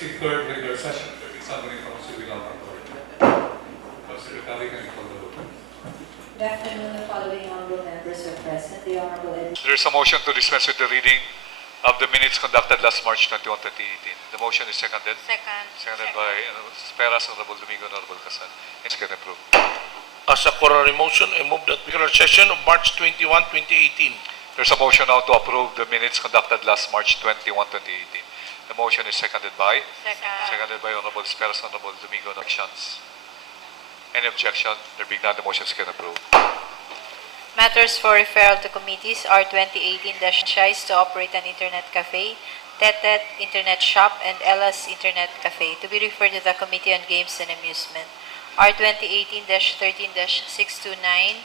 63rd regular session. There is somebody from Civil Law. Secretary, can you call the roll? Good afternoon. The following honorable members are present. The Honorable There is a motion to dispense with the reading of the minutes conducted last March 21, 2018. The motion is seconded. Seconded by Peras, Honorable Domingo, Honorable Casal. It's can approve. As a corollary motion, I move that regular session of March 21, 2018. There's a motion now to approve the minutes conducted last March 21, 2018. The motion is seconded by? Seconded by Honorable Peras, Honorable Domingo. Objections? Any objection? There being none, the motion is can approve. Matters for referral to committees are 2018-CHICE to operate an internet cafe, Tetet Internet Shop, and Ella's Internet Cafe to be referred to the Committee on Games and Amusement. R 2018-13-629,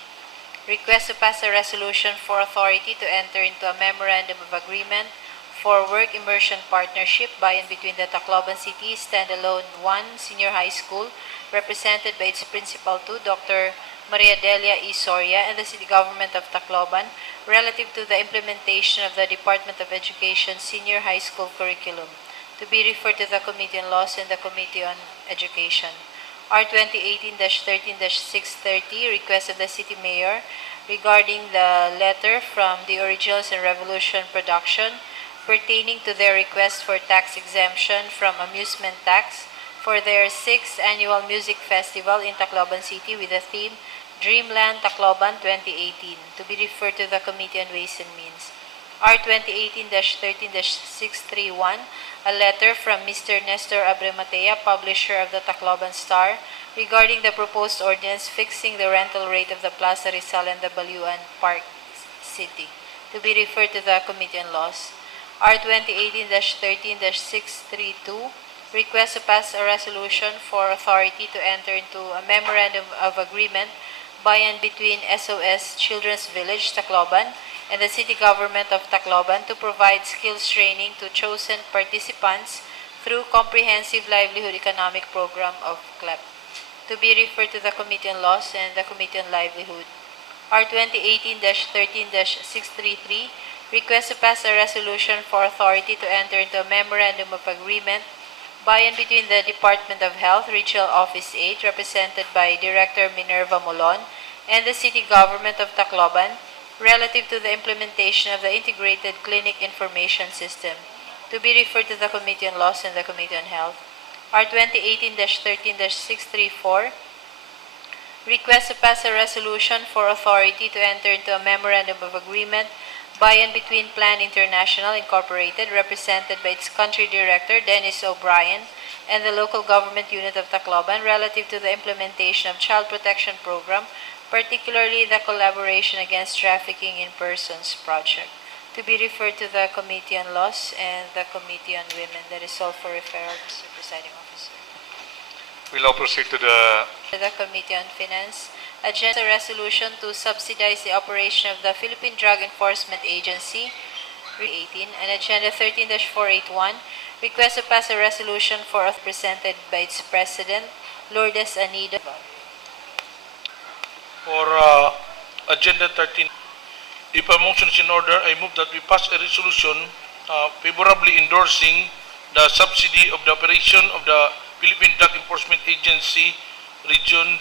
request to pass a resolution for authority to enter into a memorandum of agreement for work immersion partnership by and between the Tacloban City Standalone 1 Senior High School, represented by its Principal 2, Dr. Maria Delia E. Soria, and the City Government of Tacloban relative to the implementation of the Department of Education Senior High School curriculum to be referred to the Committee on Laws and the Committee on Education. R 2018-13-630, request of the City Mayor regarding the letter from the Originals and Revolution Production pertaining to their request for tax exemption from amusement tax for their 6th Annual Music Festival in Tacloban City with the theme Dreamland Tacloban 2018 to be referred to the Committee on Ways and Means. R 2018-13-631, a letter from Mr. Nestor Abrematea, publisher of the Tacloban Star, regarding the proposed ordinance fixing the rental rate of the Plaza Rizal and the Baluan Park City to be referred to the Committee on Laws. R 2018-13-632, request to pass a resolution for authority to enter into a memorandum of agreement by and between SOS Children's Village, Tacloban, and the City Government of Tacloban to provide skills training to chosen participants through Comprehensive Livelihood Economic Program of CLEP, to be referred to the Committee on Laws and the Committee on Livelihood. R 2018-13-633, request to pass a resolution for authority to enter into a memorandum of agreement by and between the Department of Health, Regional Office 8, represented by Director Minerva Molon, and the City Government of Tacloban, relative to the implementation of the Integrated Clinic Information System, to be referred to the Committee on Laws and the Committee on Health. R 2018-13-634, request to pass a resolution for authority to enter into a memorandum of agreement by and between Plan International Incorporated, represented by its Country Director Dennis O'Brien, and the Local Government Unit of Tacloban, relative to the implementation of Child Protection Program, particularly the Collaboration Against Trafficking in Persons project, to be referred to the Committee on Laws and the Committee on Women. That is all for referral, Mr. Presiding Officer. We'll now proceed to the Committee on Finance. Agenda resolution to subsidize the operation of the Philippine Drug Enforcement Agency 18, and Agenda 13-481, request to pass a resolution for presented by its President, Lourdes Anido. For Agenda 13, if a motion is in order, I move that we pass a resolution favorably endorsing the subsidy of the operation of the Philippine Drug Enforcement Agency Region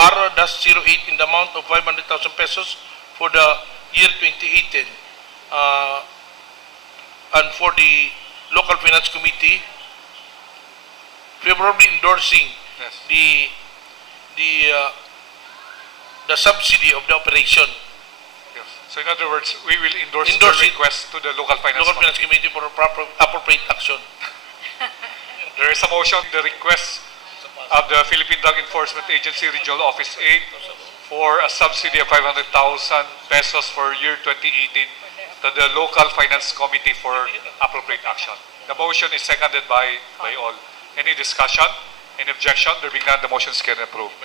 R-08 in the amount of 500,000 pesos for the year 2018. And for the Local Finance Committee, favorably endorsing the subsidy of the operation. Yes. So in other words, we will endorse the request to the Local Finance Committee for proper appropriate action. There is a motion, the request of the Philippine Drug Enforcement Agency Regional Office 8 for a subsidy of 500,000 pesos for year 2018 to the Local Finance Committee for appropriate action. The motion is seconded by all. Any discussion? Any objection? There being none, the motion is carried and approved.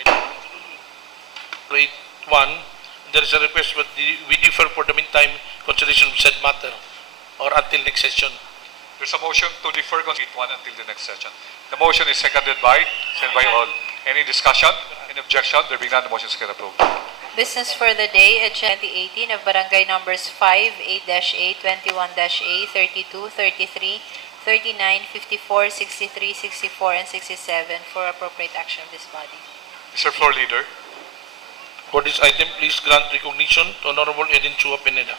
Rate 1, there is a request, but we differ for the meantime consideration of said matter or until next session. There's a motion to defer Constituent 1 until the next session. The motion is seconded by all. Any discussion? Any objection? There being none, the motion is carried and approved. Business for the day, Agenda 2018 of Barangay Numbers 5, 8-A, 21-A, 32, 33, 39, 54, 63, 64, and 67 for appropriate action of this body. Mr. Floor Leader. For this item, please grant recognition to Honorable Eden Chua Pineda.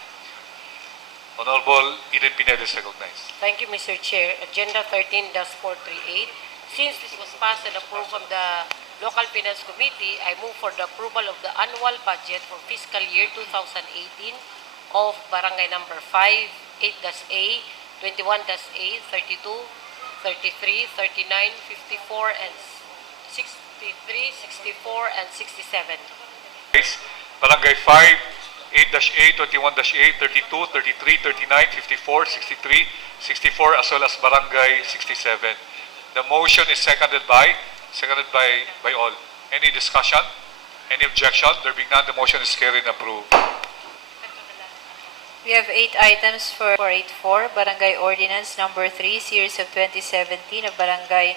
Honorable Eden Pineda is recognized. Thank you, Mr. Chair. Agenda 13-438. Since this was passed and approved from the Local Finance Committee, I move for the approval of the annual budget for fiscal year 2018 of Barangay Number 5, 8-A, 21-A, 32, 33, 39, 54, and 63, 64, and 67. Barangay 5, 8-A, 21-A, 32, 33, 39, 54, 63, 64, as well as Barangay 67. The motion is seconded by all. Any discussion? Any objection? There being none, the motion is carried and approved. We have 8 items for 484, Barangay Ordinance Number 3, Series of 2017 of Barangay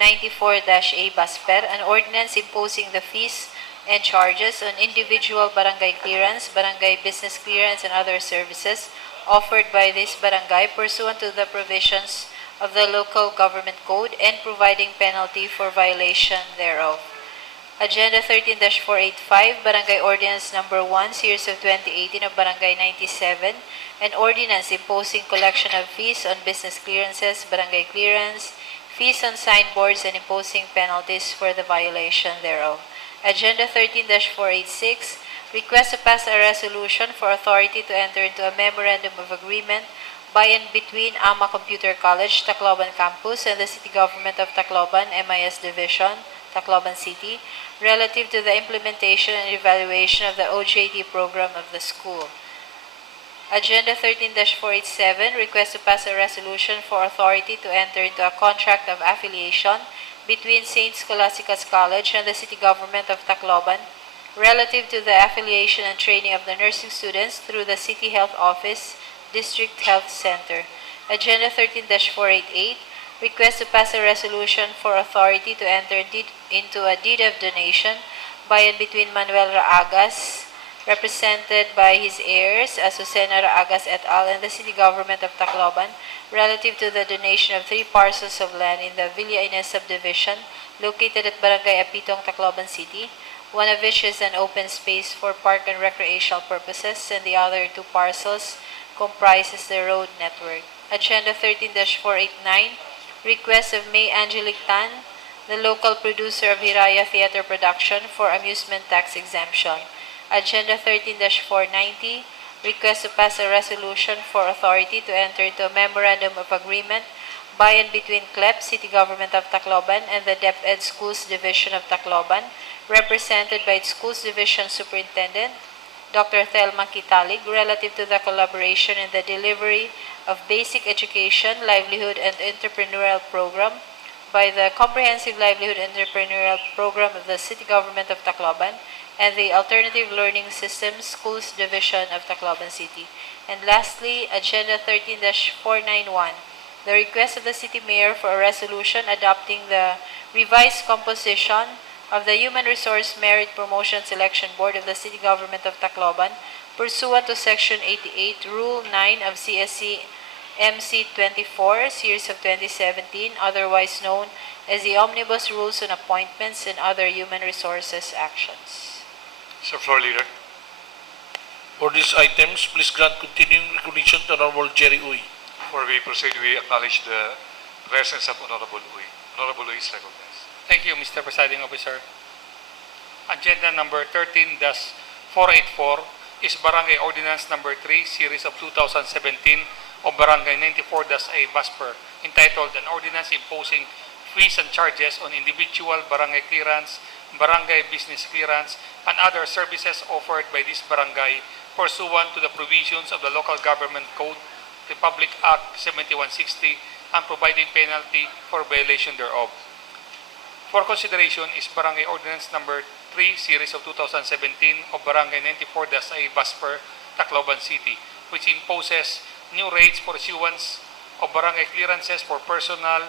94-A Basper, an ordinance imposing the fees and charges on individual barangay clearance, barangay business clearance, and other services offered by this barangay pursuant to the provisions of the Local Government Code and providing penalty for violation thereof. Agenda 13-485, Barangay Ordinance Number 1, Series of 2018 of Barangay 97, an ordinance imposing collection of fees on business clearances, barangay clearance, fees on signboards, and imposing penalties for the violation thereof. Agenda 13-486, request to pass a resolution for authority to enter into a memorandum of agreement by and between AMA Computer College, Tacloban Campus, and the City Government of Tacloban, MIS Division, Tacloban City, relative to the implementation and evaluation of the OJT program of the school. Agenda 13-487, request to pass a resolution for authority to enter into a contract of affiliation between St. Scholastica's College and the City Government of Tacloban relative to the affiliation and training of the nursing students through the City Health Office, District Health Center. Agenda 13-488, request to pass a resolution for authority to enter into a deed of donation by and between Manuel Raagas, represented by his heirs, Azucena Raagas et al., and the City Government of Tacloban, relative to the donation of 3 parcels of land in the Villa Ines subdivision located at Barangay Apitong, Tacloban City, one of which is an open space for park and recreational purposes, and the other 2 parcels comprises the road network. Agenda 13-489, request of May Angelique Tan, the local producer of Hiraya Theater Production, for amusement tax exemption. Agenda 13-490, request to pass a resolution for authority to enter into a memorandum of agreement by and between CLEP, City Government of Tacloban, and the DepEd Schools Division of Tacloban, represented by its Schools Division Superintendent, Dr. Thelma Kitalig, relative to the collaboration in the delivery of basic education, livelihood, and entrepreneurial program by the Comprehensive Livelihood Entrepreneurial Program of the City Government of Tacloban and the Alternative Learning Systems Schools Division of Tacloban City. And lastly, Agenda 13-491, the request of the City Mayor for a resolution adopting the revised composition of the Human Resource Merit Promotion Selection Board of the City Government of Tacloban pursuant to Section 88, Rule 9 of CSC MC 24, Series of 2017, otherwise known as the Omnibus Rules on Appointments and Other Human Resources Actions. Mr. Floor Leader. For these items, please grant continuing recognition to Honorable Jerry Uy. Before we proceed, we acknowledge the presence of Honorable Uy. Honorable Uy is recognized. Thank you, Mr. Presiding Officer. Agenda number 13-484 is Barangay Ordinance number 3, Series of 2017 of Barangay 94-A Basper, entitled An Ordinance Imposing Fees and Charges on Individual Barangay Clearance, Barangay Business Clearance, and other services offered by this barangay pursuant to the provisions of the Local Government Code, Republic Act 7160, and providing penalty for violation thereof. For consideration is Barangay Ordinance number 3, Series of 2017 of Barangay 94-A Basper, Tacloban City, which imposes new rates for issuance of barangay clearances for personal,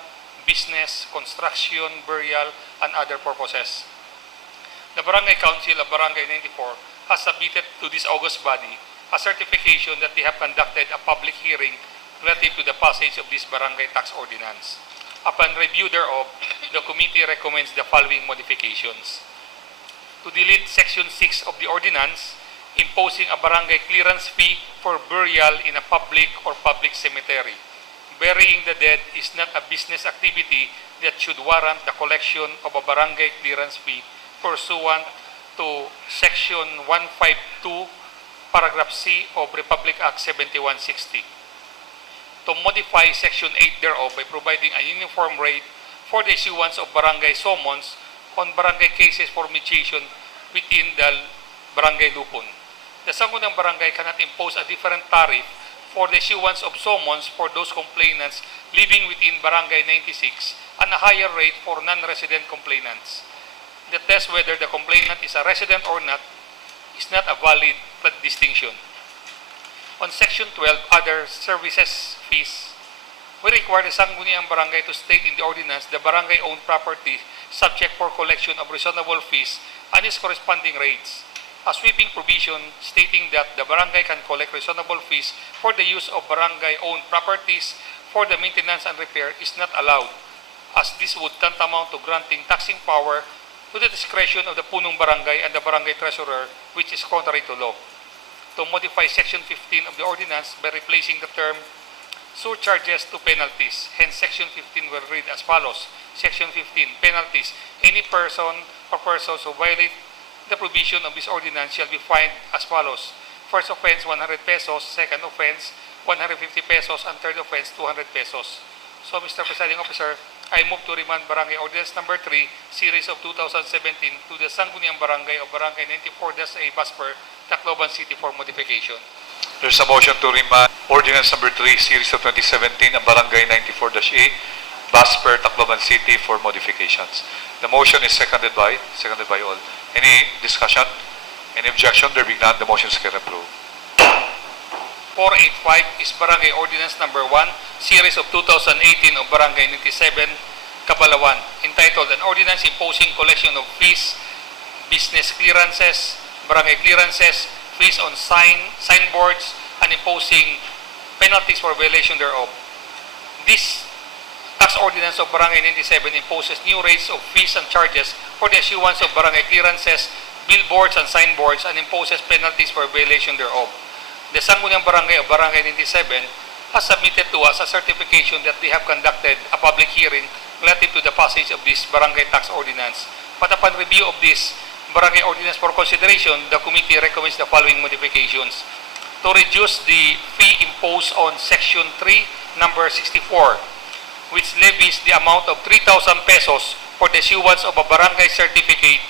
business, construction, burial, and other purposes. The Barangay Council of Barangay 94 has submitted to this august body a certification that they have conducted a public hearing relative to the passage of this barangay tax ordinance. Upon review thereof, the committee recommends the following modifications. To delete Section 6 of the ordinance, imposing a barangay clearance fee for burial in a public or public cemetery. Burying the dead is not a business activity that should warrant the collection of a barangay clearance fee pursuant to Section 152, Paragraph C of Republic Act 7160. To modify Section 8 thereof by providing a uniform rate for the issuance of barangay summons on barangay cases for mediation within the barangay lupon. The sangguniang barangay cannot impose a different tariff for the issuance of summons for those complainants living within Barangay 96 and a higher rate for non-resident complainants. The test whether the complainant is a resident or not is not a valid distinction. On Section 12, Other Services Fees, we require the sangguniang barangay to state in the ordinance the barangay-owned property subject for collection of reasonable fees and its corresponding rates. A sweeping provision stating that the barangay can collect reasonable fees for the use of barangay-owned properties for the maintenance and repair is not allowed, as this would tantamount to granting taxing power to the discretion of the punong barangay and the barangay treasurer, which is contrary to law. To modify Section 15 of the ordinance by replacing the term surcharges to penalties. Hence, Section 15 will read as follows. Section 15, penalties. Any person or persons who violate the provision of this ordinance shall be fined as follows. First offense, 100 pesos. Second offense, 150 pesos. And third offense, 200 pesos. So, Mr. Presiding Officer, I move to remand Barangay Ordinance Number 3, Series of 2017, to the Sangguniang Barangay of Barangay 94-A, Basper, Tacloban City for modification. There's a motion to remand Ordinance Number 3, Series of 2017, ang Barangay 94-A, Basper, Tacloban City for modifications. The motion is seconded by all. Any discussion? Any objection? There being none, the motion is carried approved. 485 is Barangay Ordinance Number 1, Series of 2018 of Barangay 97, Cabalawan, entitled An Ordinance Imposing Collection of Fees, Business Clearances, Barangay Clearances, Fees on Signboards, and imposing penalties for violation thereof. This tax ordinance of Barangay 97 imposes new rates of fees and charges for the issuance of barangay clearances, billboards, and signboards, and imposes penalties for violation thereof. The Sangguniang Barangay of Barangay 97 has submitted to us a certification that they have conducted a public hearing relative to the passage of this barangay tax ordinance. But upon review of this barangay ordinance for consideration, the committee recommends the following modifications. To reduce the fee imposed on Section 3, Number 64, which levies the amount of 3,000 pesos for the issuance of a barangay certificate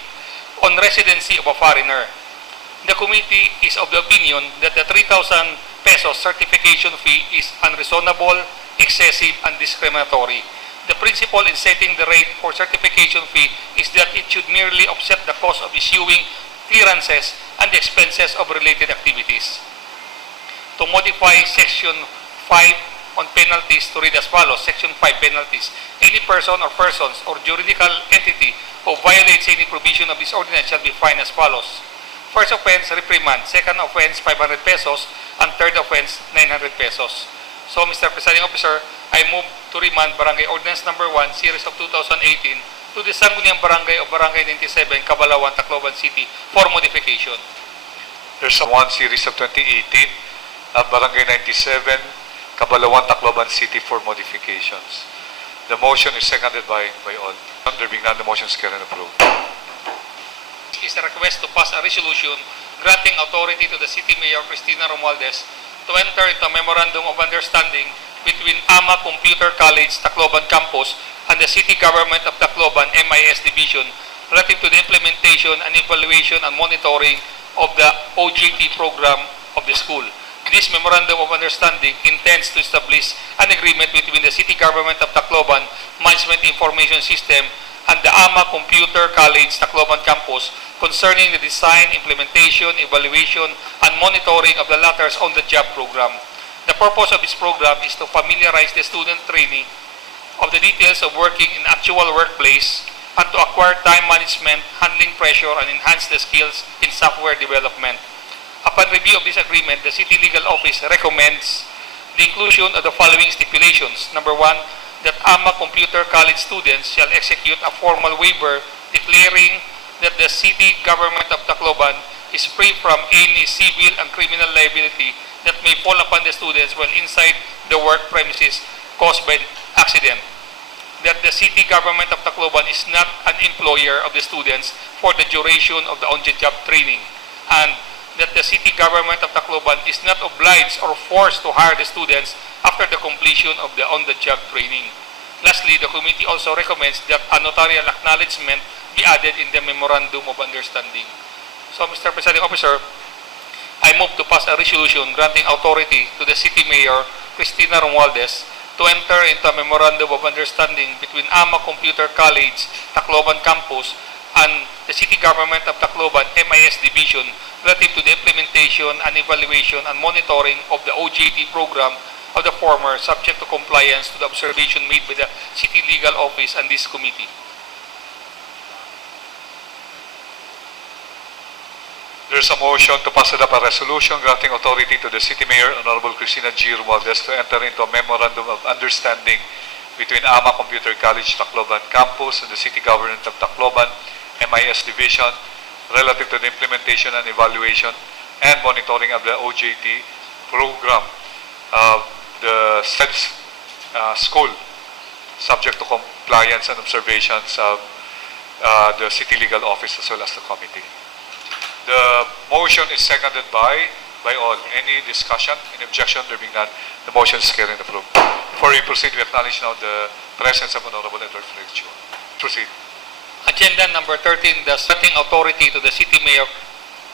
on residency of a foreigner. The committee is of the opinion that the 3,000 pesos certification fee is unreasonable, excessive, and discriminatory. The principle in setting the rate for certification fee is that it should merely offset the cost of issuing clearances and the expenses of related activities. To modify Section 5 on penalties to read as follows. Section 5 penalties. Any person or persons or juridical entity who violates any provision of this ordinance shall be fined as follows. First offense, reprimand. Second offense, 500 pesos. And third offense, 900 pesos. So, Mr. Presiding Officer, I move to remand Barangay Ordinance Number 1, Series of 2018, to the Sangguniang Barangay of Barangay 97, Cabalawan, Tacloban City for modification. There's a 1 Series of 2018 at Barangay 97, Cabalawan, Tacloban City for modifications. The motion is seconded by all. There being none, the motion is carried and approved. Is a request to pass a resolution granting authority to the City Mayor Cristina Romualdez to enter into a Memorandum of Understanding between AMA Computer College, Tacloban Campus, and the City Government of Tacloban MIS Division relative to the implementation and evaluation and monitoring of the OJT program of the school. This Memorandum of Understanding intends to establish an agreement between the City Government of Tacloban Management Information System and the AMA Computer College, Tacloban Campus concerning the design, implementation, evaluation, and monitoring of the latter's on-the-job program. The purpose of this program is to familiarize the student trainee of the details of working in actual workplace and to acquire time management, handling pressure, and enhance the skills in software development. Upon review of this agreement, the City Legal Office recommends the inclusion of the following stipulations. Number 1, that AMA Computer College students shall execute a formal waiver declaring that the city government of Tacloban is free from any civil and criminal liability that may fall upon the students while inside the work premises caused by accident. That the city government of Tacloban is not an employer of the students for the duration of the on-the-job training, and that the city government of Tacloban is not obliged or forced to hire the students after the completion of the on-the-job training. Lastly, the committee also recommends that a notarial acknowledgement be added in the Memorandum of Understanding. So, Mr. Presiding Officer, I move to pass a resolution granting authority to the City Mayor, Cristina Romualdez, to enter into a Memorandum of Understanding between AMA Computer College, Tacloban Campus, and the City Government of Tacloban MIS Division relative to the implementation and evaluation and monitoring of the OJT program of the former, subject to compliance to the observation made by the City Legal Office and this committee. There is a motion to pass up a resolution granting authority to the City Mayor, Honorable Cristina G. Romualdez, to enter into a Memorandum of Understanding between AMA Computer College, Tacloban Campus, and the City Government of Tacloban MIS Division relative to the implementation and evaluation and monitoring of the OJT program of the said school, subject to compliance and observations of the City Legal Office as well as the committee. The motion is seconded by all. Any discussion? Any objection? There being none, the motion is carried and approved. Before we proceed, we acknowledge now the presence of Honorable Edward Frederick. Proceed. Agenda number 13, the setting authority to the City Mayor,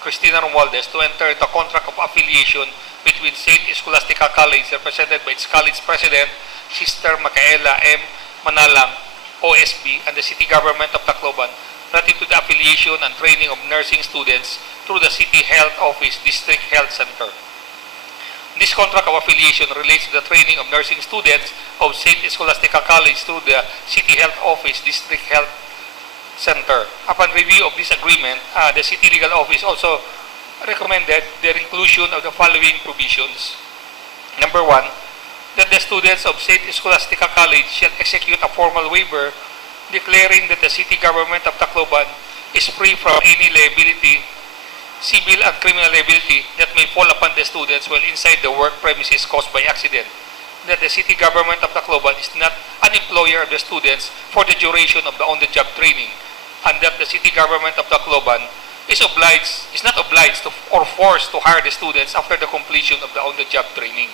Cristina Romualdez, to enter into contract of affiliation between St. Scholastica College, represented by its college president, Sister Micaela M. Manalang, OSB, and the City Government of Tacloban, relative to the affiliation and training of nursing students through the City Health Office District Health Center. This contract of affiliation relates to the training of nursing students of St. Scholastica College through the City Health Office District Health Center. Upon review of this agreement, the City Legal Office also recommended the inclusion of the following provisions. Number 1, that the students of St. Scholastica College shall execute a formal waiver declaring that the City Government of Tacloban is free from any liability, civil and criminal liability, that may fall upon the students while inside the work premises caused by accident. That the City Government of Tacloban is not an employer of the students for the duration of the on-the-job training, and that the City Government of Tacloban is not obliged to, or forced to hire the students after the completion of the on-the-job training.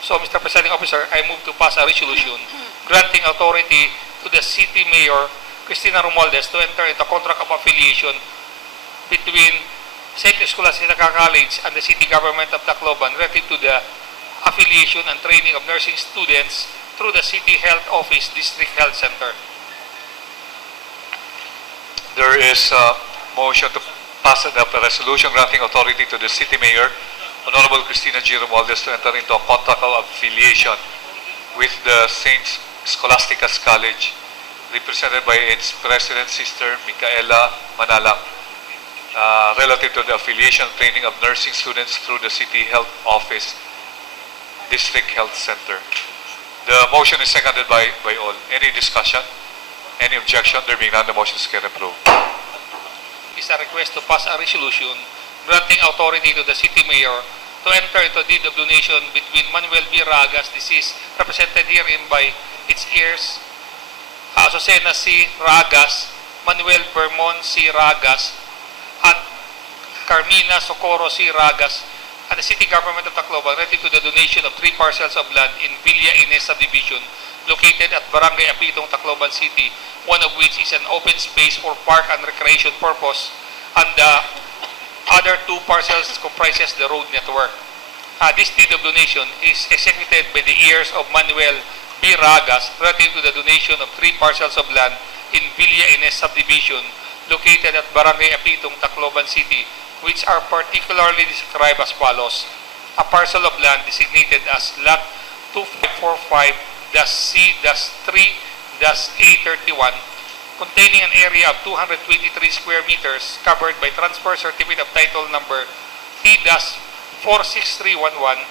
So, Mr. Presiding Officer, I move to pass a resolution granting authority to the City Mayor, Cristina Romualdez, to enter into a contract of affiliation between St. Scholastica College and the City Government of Tacloban relative to the affiliation and training of nursing students through the City Health Office District Health Center. There is a motion to pass up a resolution granting authority to the City Mayor, Honorable Cristina G. Romualdez, to enter into a contract of affiliation with the St. Scholastica's College, represented by its President, Sister Micaela Manalang, relative to the affiliation and training of nursing students through the City Health Office District Health Center. The motion is seconded by all. Any discussion? Any objection? There being none, the motion is carried and approved. Is a request to pass a resolution granting authority to the City Mayor to enter into a deed of donation between Manuel B. Ragas, deceased, represented herein by its heirs, Azucena C. Ragas, Manuel Vermon C. Ragas, and Carmina Socorro C. Ragas, and the City Government of Tacloban relative to the donation of 3 parcels of land in Villa Ines subdivision located at Barangay Apitong, Tacloban City, one of which is an open space for park and recreation purpose, and the other 2 parcels comprises the road network. This deed of donation is executed by the heirs of Manuel B. Ragas relative to the donation of 3 parcels of land in Villa Ines subdivision located at Barangay Apitong, Tacloban City, which are particularly described as follows. A parcel of land designated as Lot 2545-C-3-A31 containing an area of 223 square meters covered by transfer certificate of title number T-46311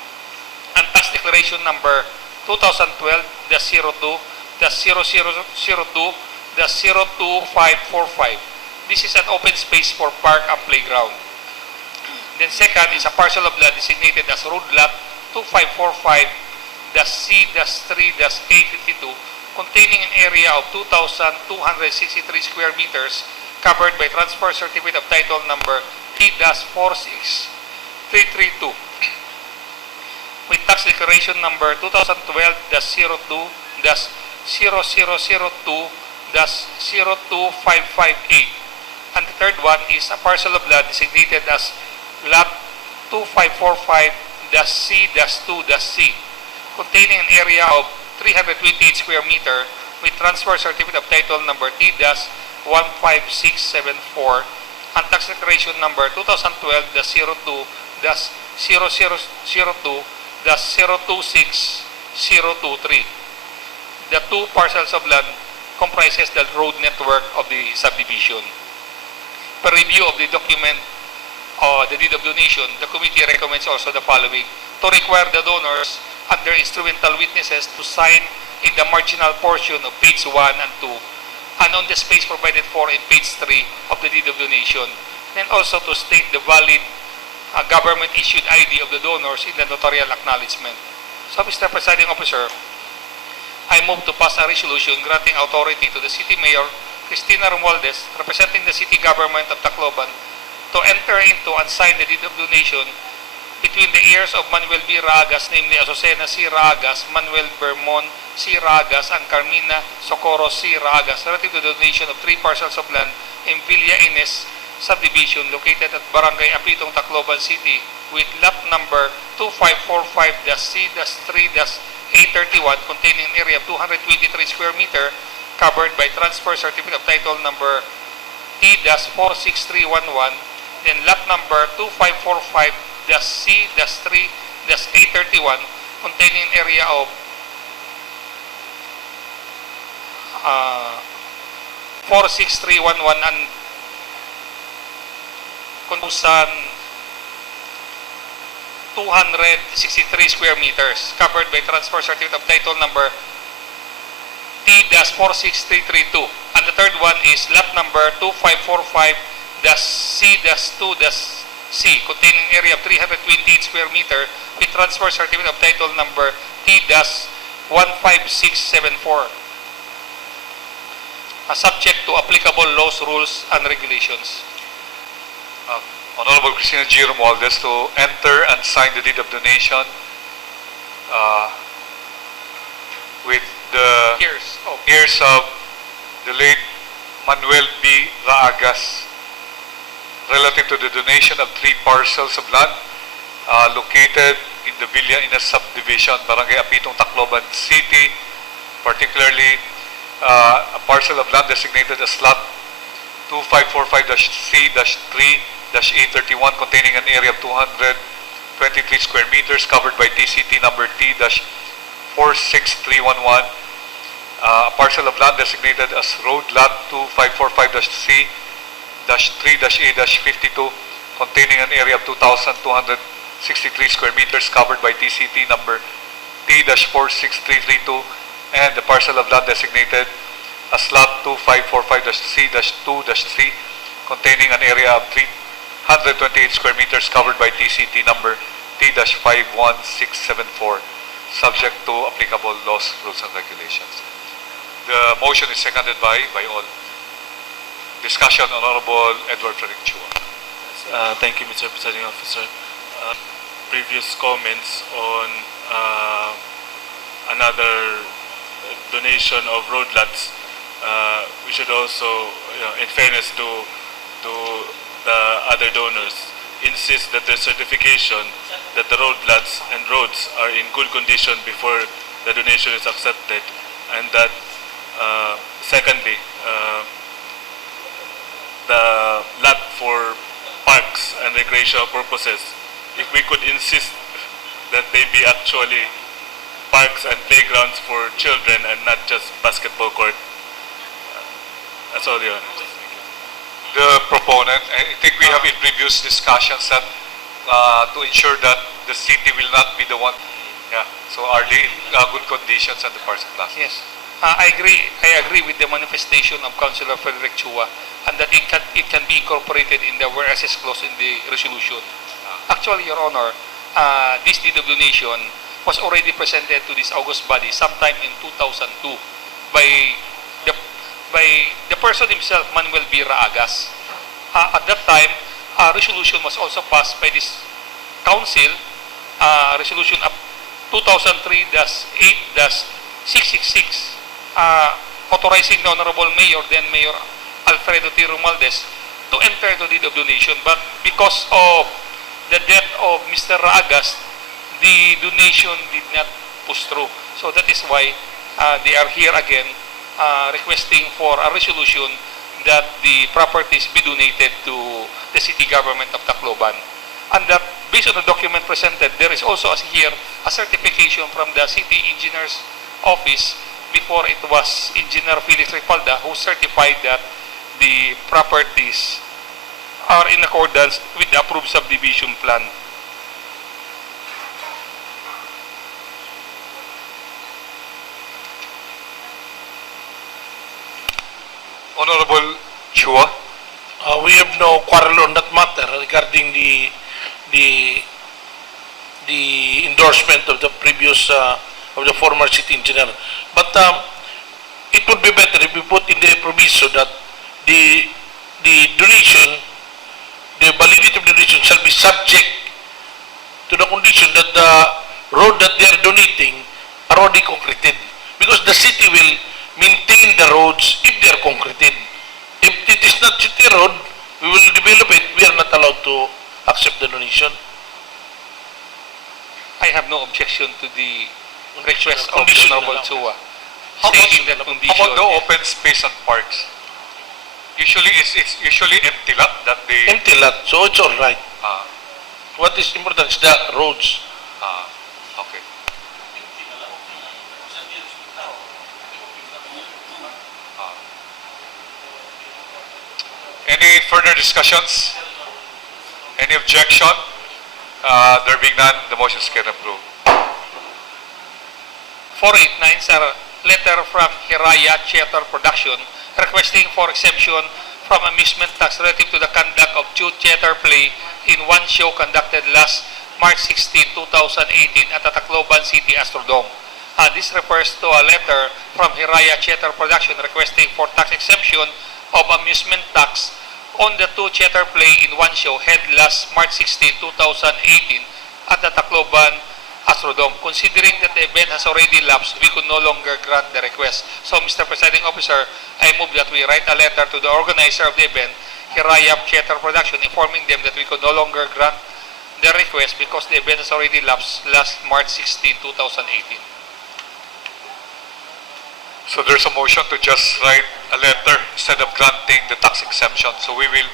and tax declaration number 2012-0002-02545. This is an open space for park and playground. Then second is a parcel of land designated as road lot 2545-C-3-852 containing an area of 2,263 square meters covered by transfer certificate of title number T-46332 with tax declaration number 2012-0002-00558. And the third one is a parcel of land designated as lot 2545-C-2-C containing an area of 328 square meter with transfer certificate of title number T-15674 and tax declaration number 2012-0002-026-023. The two parcels of land comprises the road network of the subdivision. Per review of the document the deed of donation, the committee recommends also the following: to require the donors and their instrumental witnesses to sign in the marginal portion of page 1 and 2 and on the space provided for in page 3 of the deed of donation, and also to state the valid government-issued ID of the donors in the notarial acknowledgement. So, Mr. Presiding Officer, I move to pass a resolution granting authority to the City Mayor, Cristina Romualdez, representing the City Government of Tacloban, to enter into and sign the deed of donation between the heirs of Manuel B. Ragas, namely Azucena C. Ragas, Manuel Bermon C. Ragas, and Carmina Socorro C. Ragas, relative to the donation of 3 parcels of land in Villa Ines subdivision located at Barangay Apitong, Tacloban City with lot number 2545-C-3-831 containing an area of 223 square meter covered by transfer certificate of title number T-46311, then lot number 2545-C-3-831 containing an area of 46311 and 2,263 square meters covered by transfer certificate of title number T-46332. And the third one is lot number 2545-C-2-C containing an area of 328 square meter with transfer certificate of title number T-15674. Subject to applicable laws, rules, and regulations. Honorable Cristina G. Romualdez to enter and sign the deed of donation with the heirs of the late Manuel B. Ragas relative to the donation of 3 parcels of land located in the Villa Ines subdivision, Barangay Apitong, Tacloban City, particularly a parcel of land designated as lot 2545-C-3-831 containing an area of 223 square meters covered by TCT number T-46311, a parcel of land designated as road lot 2545-C-3-8-52 containing an area of 2,263 square meters covered by TCT number T-46332, and the parcel of land designated as lot 2545-C-2-3 containing an area of 328 square meters covered by TCT number T-51674, subject to applicable laws, rules, and regulations. The motion is seconded by all. Discussion, Honorable Edward Frederick Chua. Thank you, Mr. Presiding Officer. Previous comments on another donation of road lots, we should also, in fairness to the other donors, insist that the certification that the road lots and roads are in good condition before the donation is accepted, and that secondly, the lot for parks and recreational purposes, if we could insist that they be actually parks and playgrounds for children and not just basketball court. That's all, Your Honor. The proponent, I think we have in previous discussions that to ensure that the city will not be the one Yeah. So are they in good conditions and the parts and plaza? Yes. I agree with the manifestation of Councilor Frederick Chua and that it can be incorporated in the whereas clause in the resolution. Actually, Your Honor, this deed of donation was already presented to this August body sometime in 2002 by the by the person himself, Manuel B. Raagas. At that time, a resolution was also passed by this council, resolution up 2003-8-666, authorizing the Honorable Mayor, then Mayor Alfredo T. Romualdez, to enter the deed of donation. But because of the death of Mr. Raagas, the donation did not push through. So that is why they are here again requesting for a resolution that the properties be donated to the city government of Tacloban. And that based on the document presented, there is also here a certification from the city engineer's office. Before it was Engineer Felix Ripalda who certified that the properties are in accordance with the approved subdivision plan. Honorable Chua. We have no quarrel on that matter regarding the endorsement of the previous of the former city engineer. But it would be better if we put in the proviso that the donation, the validity of the donation shall be subject to the condition that the road that they are donating are already concreted, because the city will maintain the roads if they are concreted. If it is not city road, we will develop it. We are not allowed to accept the donation. I have no objection to the request of Conditional Honorable na lang. Chua. How about, Stating that condition. how about the yes. open space and parks? Usually it's usually empty lot that they Empty lot, so it's all right. ah What is important is the roads. okay. Any further discussions? Any objection? There being none, the motion is carried and approved. 489, sir, letter from Hiraya Theater Production requesting for exemption from amusement tax relative to the conduct of two theater play in one show conducted last March 16, 2018 at the Tacloban City Astrodome. This refers to a letter from Hiraya Theater Production requesting for tax exemption of amusement tax on the two theater play in one show held last March 16, 2018 at the Tacloban Astrodome. Considering that the event has already lapsed, we could no longer grant the request. So, Mr. Presiding Officer, I move that we write a letter to the organizer of the event, Hiraya Theater Production, informing them that we could no longer grant the request because the event has already lapsed last March 16, 2018. So there's a motion to just write a letter instead of granting the tax exemption. So we will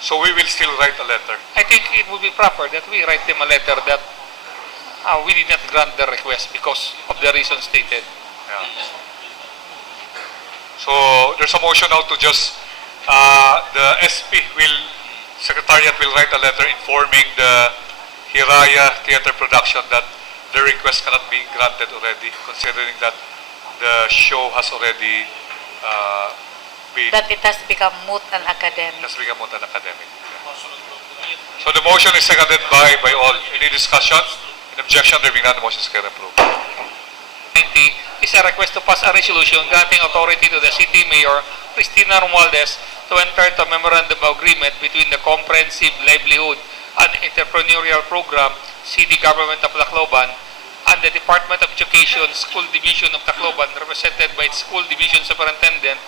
so we will still write a letter. I think it would be proper that we write them a letter that we did not grant the request because of the reason stated. Yeah. So there's a motion now to just the SP Secretariat will write a letter informing the Hiraya Theater Production that the request cannot be granted already, considering that the show has already been That it has become moot and academic. has become an academic. So the motion is seconded by all. Any discussion? In objection, there being none, the motion is carried and approved. 90 is a request to pass a resolution granting authority to the City Mayor, Cristina Romualdez, to enter into a memorandum of agreement between the Comprehensive Livelihood and Entrepreneurial Program, City Government of Tacloban, and the Department of Education, School Division of Tacloban, represented by its School Division Superintendent,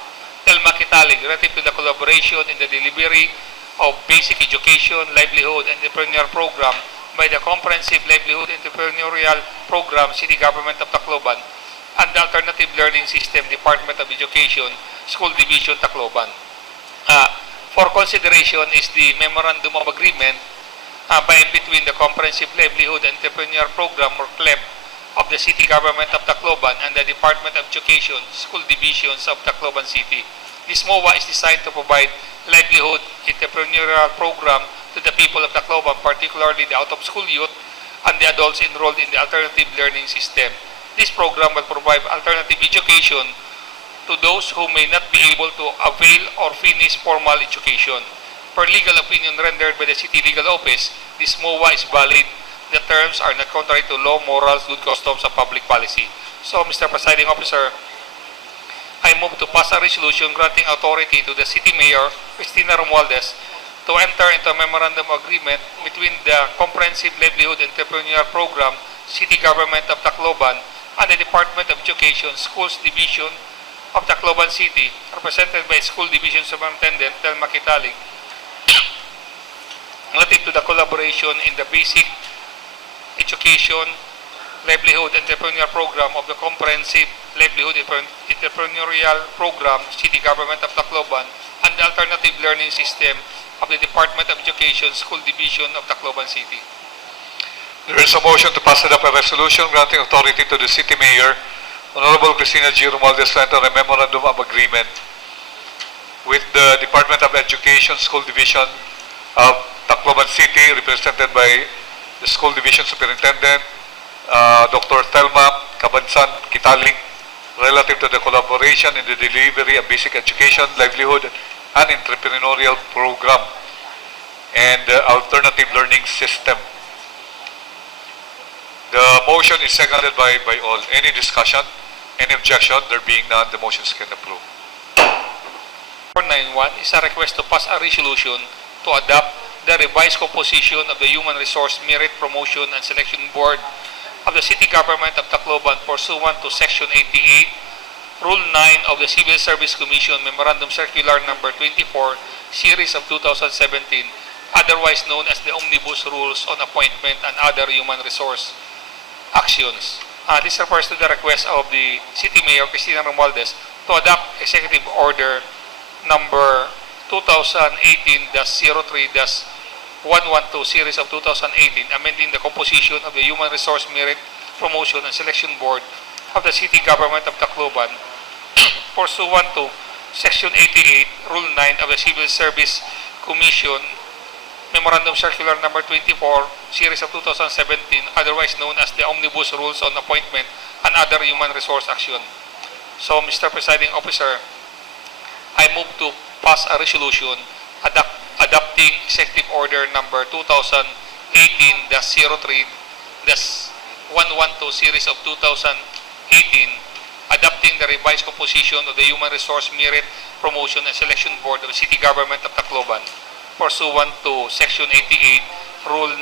Telma Kitalig, relative to the collaboration in the delivery of basic education, livelihood, and entrepreneurial program by the Comprehensive Livelihood Entrepreneurial Program, City Government of Tacloban, and the Alternative Learning System, Department of Education, School Division, Tacloban. For consideration is the Memorandum of Agreement by and between the Comprehensive Livelihood and Entrepreneurial Program, or CLEP, of the City Government of Tacloban and the Department of Education, School Divisions of Tacloban City. This MOA is designed to provide livelihood entrepreneurial program to the people of Tacloban, particularly the out-of-school youth and the adults enrolled in the alternative learning system. This program will provide alternative education to those who may not be able to avail or finish formal education. Per legal opinion rendered by the City Legal Office, this MOA is valid. The terms are not contrary to law, morals, good customs, and public policy. So, Mr. Presiding Officer, I move to pass a resolution granting authority to the City Mayor, Cristina Romualdez, to enter into a memorandum agreement between the Comprehensive Livelihood Entrepreneurial Program, City Government of Tacloban, and the Department of Education, Schools Division of Tacloban City, represented by School Division Superintendent Telma Kitalig, relative to the collaboration in the basic education livelihood entrepreneurial program of the Comprehensive Livelihood Entrepreneurial Program, City Government of Tacloban, and the Alternative Learning System of the Department of Education, School Division of Tacloban City. There is a motion to pass a resolution granting authority to the City Mayor, Honorable Cristina G. Romualdez, to enter a memorandum of agreement with the Department of Education, School Division of Tacloban City, represented by the School Division Superintendent, Dr. Thelma Cabansan Kitaling, relative to the collaboration in the delivery of basic education, livelihood, and entrepreneurial program, and the alternative learning system. The motion is seconded by all. Any discussion? Any objection? There being none, the motion is approved. 491 is a request to pass a resolution to adopt the revised composition of the Human Resource Merit Promotion and Selection Board of the City Government of Tacloban pursuant to Section 88, Rule 9 of the Civil Service Commission Memorandum Circular Number 24, Series of 2017, otherwise known as the Omnibus Rules on Appointment and Other Human Resource Actions. This refers to the request of the City Mayor, Cristina Romualdez, to adopt Executive Order Number 2018-03-112 Series of 2018, amending the composition of the Human Resource Merit Promotion and Selection Board of the City Government of Tacloban pursuant to Section 88, Rule 9 of the Civil Service Commission Memorandum Circular Number 24, Series of 2017, otherwise known as the Omnibus Rules on Appointment and Other Human Resource Action. So, Mr. Presiding Officer, I move to pass a resolution adopting Executive Order Number 2018-03-112 Series of 2018, adopting the revised composition of the Human Resource Merit Promotion and Selection Board of the City Government of Tacloban pursuant to Section 88, Rule 9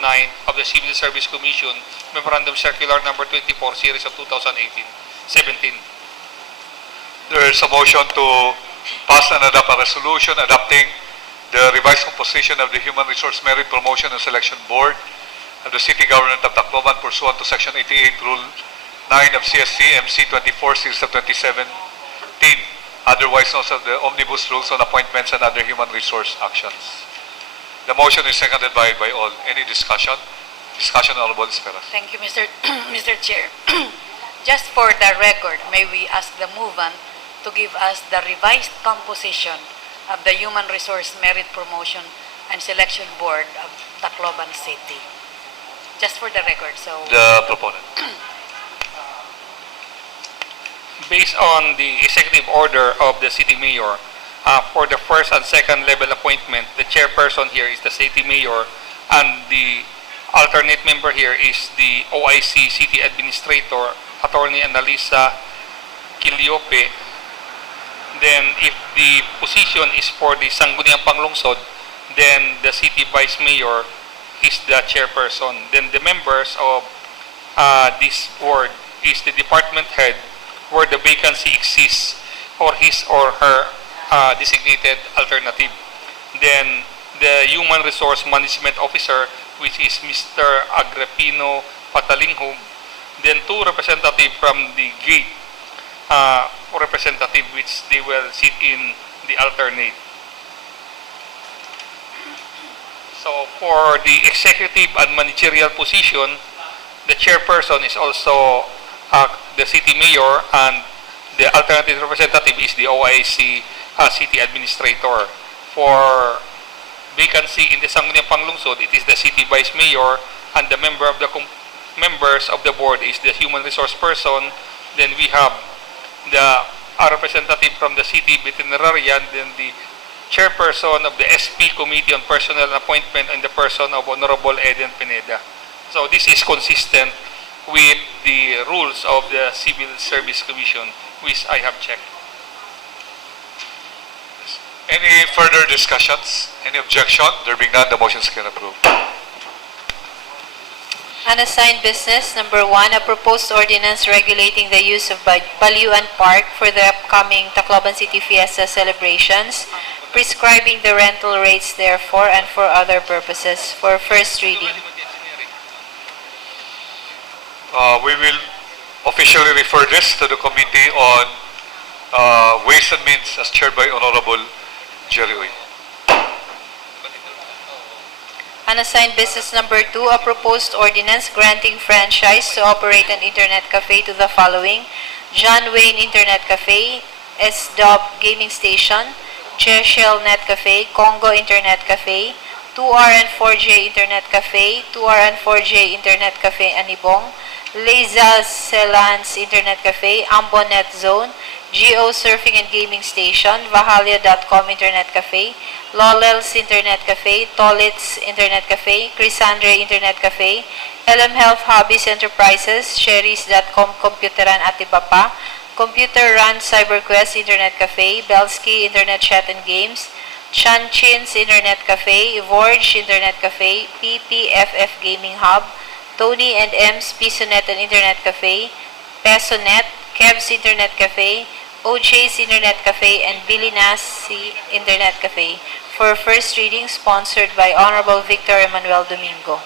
of the Civil Service Commission Memorandum Circular Number 24, Series of 2018-17. There is a motion to pass and adopt a resolution adopting the revised composition of the Human Resource Merit Promotion and Selection Board of the City Government of Tacloban pursuant to Section 88, Rule 9 of CSC MC 24, Series of 2017, otherwise known as the Omnibus Rules on Appointments and Other Human Resource Actions. The motion is seconded by all. Any discussion? Discussion, Honorable Esperas. Thank you, Mr. Mr. Chair. Just for the record, may we ask the movant to give us the revised composition of the Human Resource Merit Promotion and Selection Board of Tacloban City. Just for the record, so... The proponent. Based on the executive order of the City Mayor, for the first and second level appointment, the chairperson here is the City Mayor, and the alternate member here is the OIC City Administrator, Attorney Analisa Quiliope. Then, if the position is for the Sangguniang Panglungsod, then the City Vice Mayor is the chairperson. Then the members of this board is the department head where the vacancy exists or his or her designated alternative. Then the Human Resource Management Officer, which is Mr. Agripino Patalinghog. Then two representatives from the gate representative, which they will sit in the alternate. So for the executive and managerial position, the chairperson is also the City Mayor, and the alternative representative is the OIC city administrator. For vacancy in the Sangguniang Panglungsod, it is the city vice mayor, and the members of the board is the human resource person. Then we have a representative from the city veterinarian, then the chairperson of the SP Committee on Personnel and Appointment, and the person of Honorable Eden Pineda. So this is consistent with the rules of the Civil Service Commission, which I have checked. Any further discussions? Any objection? There being none, the motion is approved. Unassigned business number 1, a proposed ordinance regulating the use of Balyuan Park for the upcoming Tacloban City Fiesta celebrations, prescribing the rental rates therefore and for other purposes, for first reading. We will officially refer this to the Committee on Ways and Means as chaired by Honorable Jerry Uy. Unassigned business number 2, a proposed ordinance granting franchise to operate an internet cafe to the following: John Wayne Internet Cafe, S-Dub Gaming Station, Cheshel Net Cafe, Congo Internet Cafe, 2R and 4J Internet Cafe, 2R and 4J Internet Cafe Anibong, Leza Celans Internet Cafe, Ambo Net Zone, Geo Surfing and Gaming Station, Vahalia.com Internet Cafe, Lolel's Internet Cafe, Tolitz Internet Cafe, Crisandre Internet Cafe, LM Health Hobbies Enterprises, Sherry's.com Computeran Atibapa, Computer Run CyberQuest Internet Cafe, Belsky Internet Chat and Games, Chanchin's Internet Cafe, Vorge Internet Cafe, PPFF Gaming Hub, Tony and M's Pisonet and Internet Cafe, Pesonet, Kev's Internet Cafe, OJ's Internet Cafe, and Billy Nasi Internet Cafe, for first reading, sponsored by Honorable Victor Emmanuel Domingo.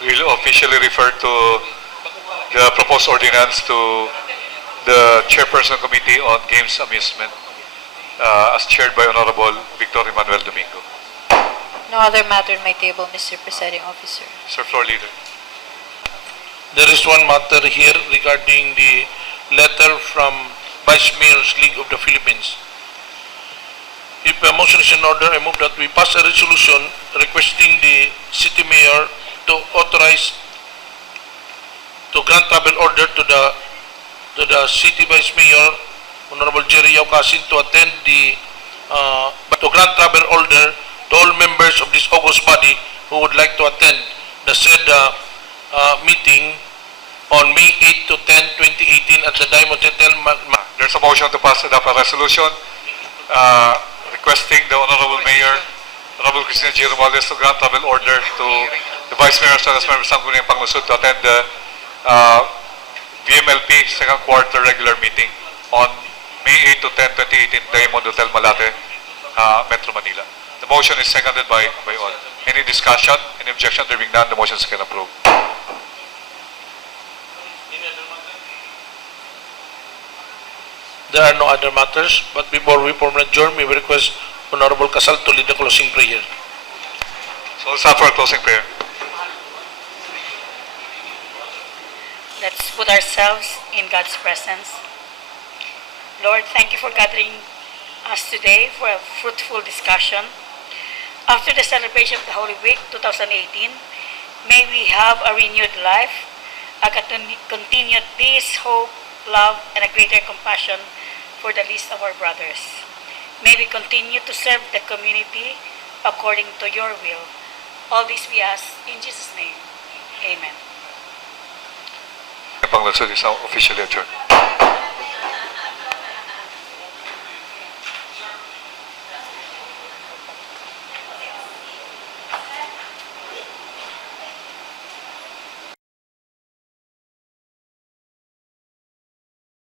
We will officially refer to the proposed ordinance to the Chairperson Committee on Games Amusement as chaired by Honorable Victor Emmanuel Domingo. No other matter in my table, Mr. Presiding Officer. Sir Floor Leader. There is one matter here regarding the letter from Vice Mayor's League of the Philippines. If a motion is in order, I move that we pass a resolution requesting the City Mayor to authorize to grant travel order to the City Vice Mayor, Honorable Jerry Yaucasin, to attend to grant travel order to all members of this august body who would like to attend the said meeting on May 8 to 10, 2018 at the Diamond Hotel. There's a motion to pass a resolution requesting the Honorable Mayor, Honorable Cristina G. Romales, to grant travel order to the Vice Mayor as well as members of Sangguniang Panglungsod to attend the VMLP second quarter regular meeting on May 8 to 10, 2018, Diamond Hotel, Malate, Metro Manila. The motion is seconded by all. Any discussion? Any objection? There being none, the motion is approved. There are no other matters, but before we formally adjourn, we will request Honorable Casal to lead the closing prayer. So let's have for a closing prayer. Let's put ourselves in God's presence. Lord, thank you for gathering us today for a fruitful discussion. After the celebration of the Holy Week 2018, may we have a renewed life, a continued peace, hope, love, and a greater compassion for the least of our brothers. May we continue to serve the community according to your will. All this we ask in Jesus' name. Amen. Panglungsod is now officially adjourned.